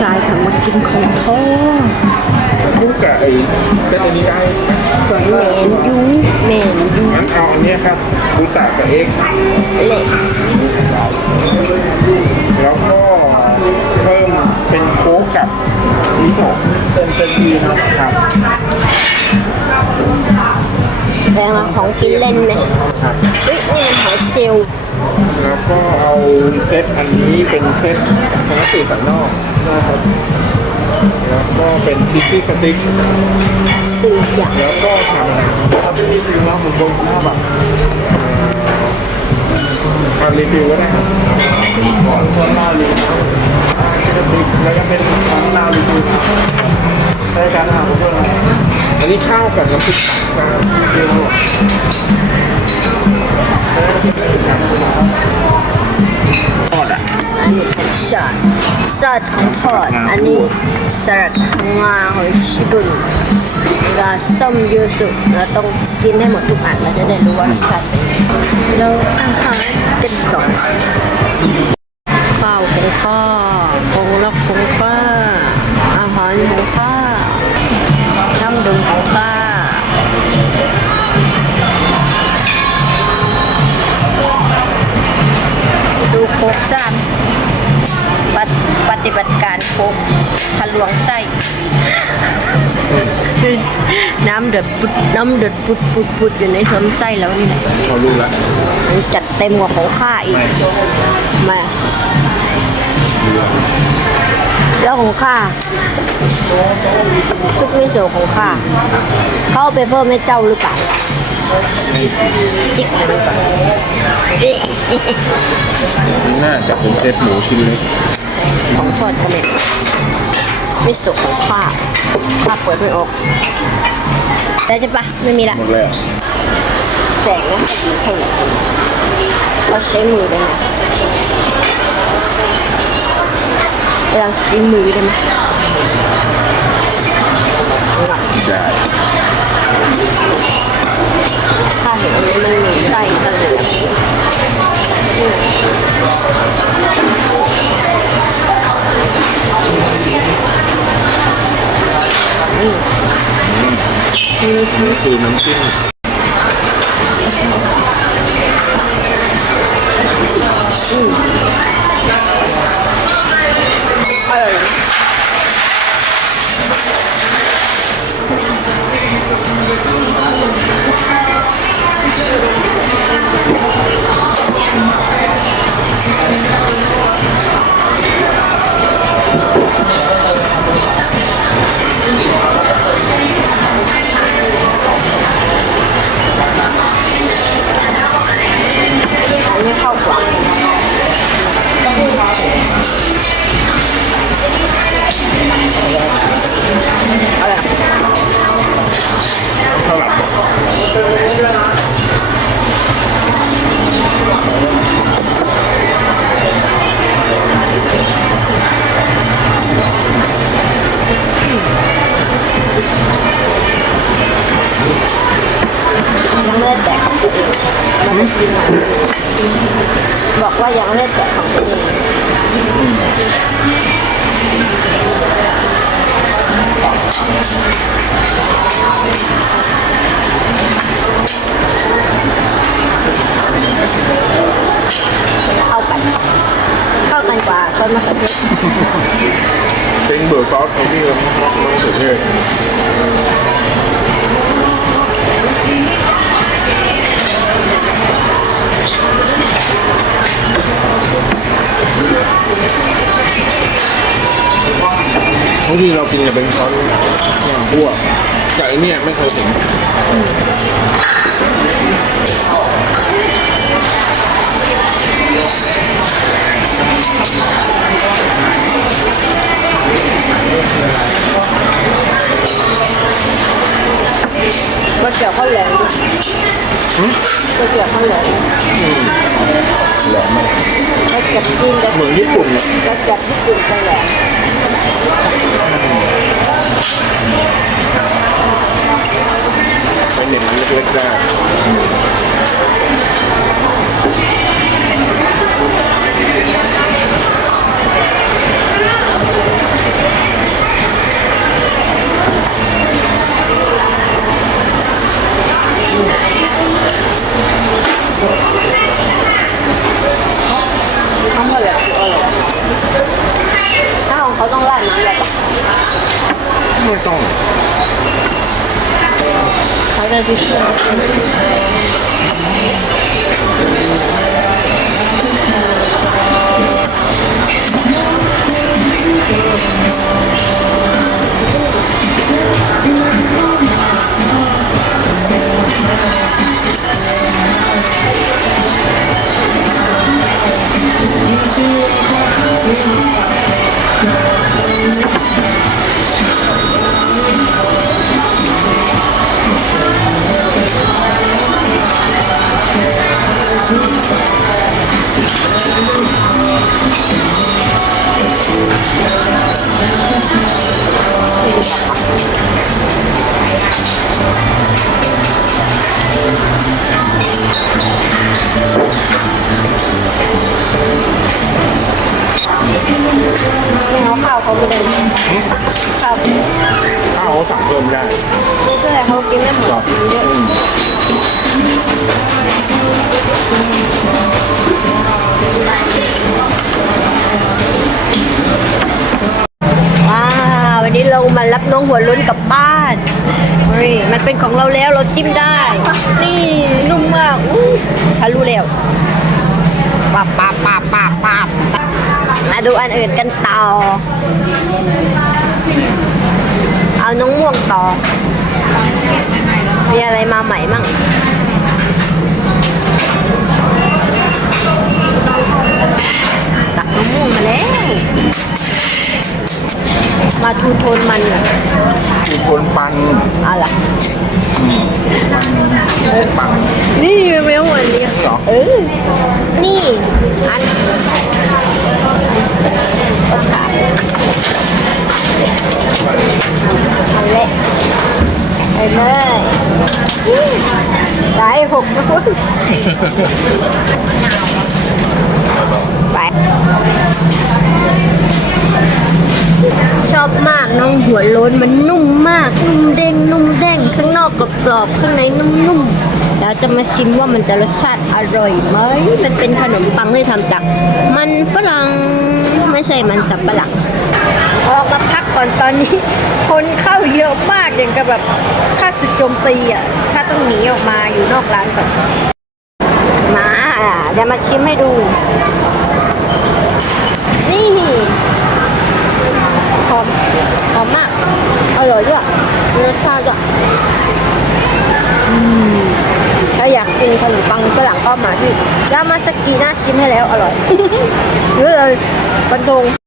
ชายค่ะมากินของทอดคู่กับไอ้เส้นอันนี้ได้สวยแมนยูแมนยูงั้นเอาอันเนี้ยครับบูตากับเอ็กซ์เล็กแล้วก็เพิ่มเป็นโค้กกับมิโซะเป็นเป็นดีนะครับแพงละของกินเล่นไหมเฮ้ยนี่มันหอยเซลล์ แล้วก็เอาเซตอันนี้เป็นเซตธนสื่อสันนอกนะครับแล้วก็เป็นชิคกี้สติ๊กสื่ออย่างแล้วก็ทำทำเป็นรีวิวว่าผมบนหน้าแบบทำรีวิวก็ได้ครับก่อนคนหน้ารีวิวชิคกี้สติ๊กแล้วยังเป็นทั้งหน้ารีวิวรายการอาหารของพวกเราอันนี้ข้าวกับน้ำพริกนะครับรีวิว ทอดอะอันนี้เป็นซอสซอสของทอด อันนี้สลัดของงาหอยชิบุนแล้วส้มยูสุเราต้องกินให้หมดทุกอันเราจะได้รู้ว่ารสชาติเป็นไงแล้วอาหารเป็นต่อข้าของข้าของรักของข้าอาหารของ โคกจานปฏิปฏิบัติการโคกทะลวงไส้ น้ำเดือดปุดน้ำเดือดปุดปุดปุดอยู่ในสมไส้แล้วนี่แหละเขารู้แล้วมันจัดเต็มกว่าของข้าอีกมาแล้วของข้าซุปมิโซะของข้าเขาเอาไปเพิ่มให้เจ้าหรือเปล่า จิ๊กเลยหรือเปล่าน่าจะเป็นเซตหมูชิ้นเล็กของทอดกระเม็ดมิโซะของข้าข้าเปิดไม่ออกแต่จะปะไม่มีละหมดแล้วแสงนะดีเท่าไหร่เราใช้มือได้ไหมเราใช้มือได้ไหมได้ นี่คือน้ำจิ้มอร่อยนะ บอกว่ายังไม่ได้แตะของตัวเองเข้ากันเข้ากันกว่าซอสมะเขือเทศเป็นเบอร์ซอสของที่เราต้องเสือเทศ ทีเรากินกับเป็นซอสอย่างพวกแต่อันเนี้ยไม่เคยเห็นก๋วยเตี๋ยวข้าวแหลมดิก๋วยเตี๋ยวข้าวแหลม หลมมันก็จับกินก็เหมือนญี่ปุ่นเนี่ยก็จับญี่ปุ่นก็แหลมไปเห็นเล็กๆได้ ถ้าผมขอต้องรอดมาเ เอาข้าวเขาไม่ได้ข้าวข้าวเขาสั่งเพิ่มได้ไม่ใช่เขากินได้หมดเยอะว้าววันนี้เรามารับน้องหัวล้นกลับบ้านนี่มันเป็นของเราแล้วเราจิ้มได้ นี่นุ่มมากอู้ทะลุแล้วปับปับปับปับปับมา ดูอันอื่นกันต่อ เอาน้องม่วงต่อ มีอะไรมาใหม่มั่งตักมะม่วงมาแล้ว มาทูโทนมันเหรอคือคนปันอะล่ะปังนี่เมลวันนี้เหรอ เออ นี่ อัน วโล้นมันนุ่มมาก นุ่มเด้งนุ่มแด้งข้างนอกกรอบๆข้างในนุ่มๆแล้วจะมาชิมว่ามันจะรสชาติอร่อยไหมมันเป็นขนมปังที่ทำจาก มันฝรั่งไม่ใช่มันสับปะหลังออกมาพักก่อนตอนนี้ คนเข้าเยอะมากอย่างกับแบบค่าสึกโจมตีอะถ้าต้องหนีออกมาอยู่นอกร้านก่อนมาเดี๋ยวมาชิมให้ดู นี่ หอมหอมมาก อ ร่อยด้วยรสชาติด้วยอืมถ้าอยากกินขนมปังฝรั่งก็มาที่รามาสกีน่าชิมให้แล้วอร่อยเรื่อยบันดง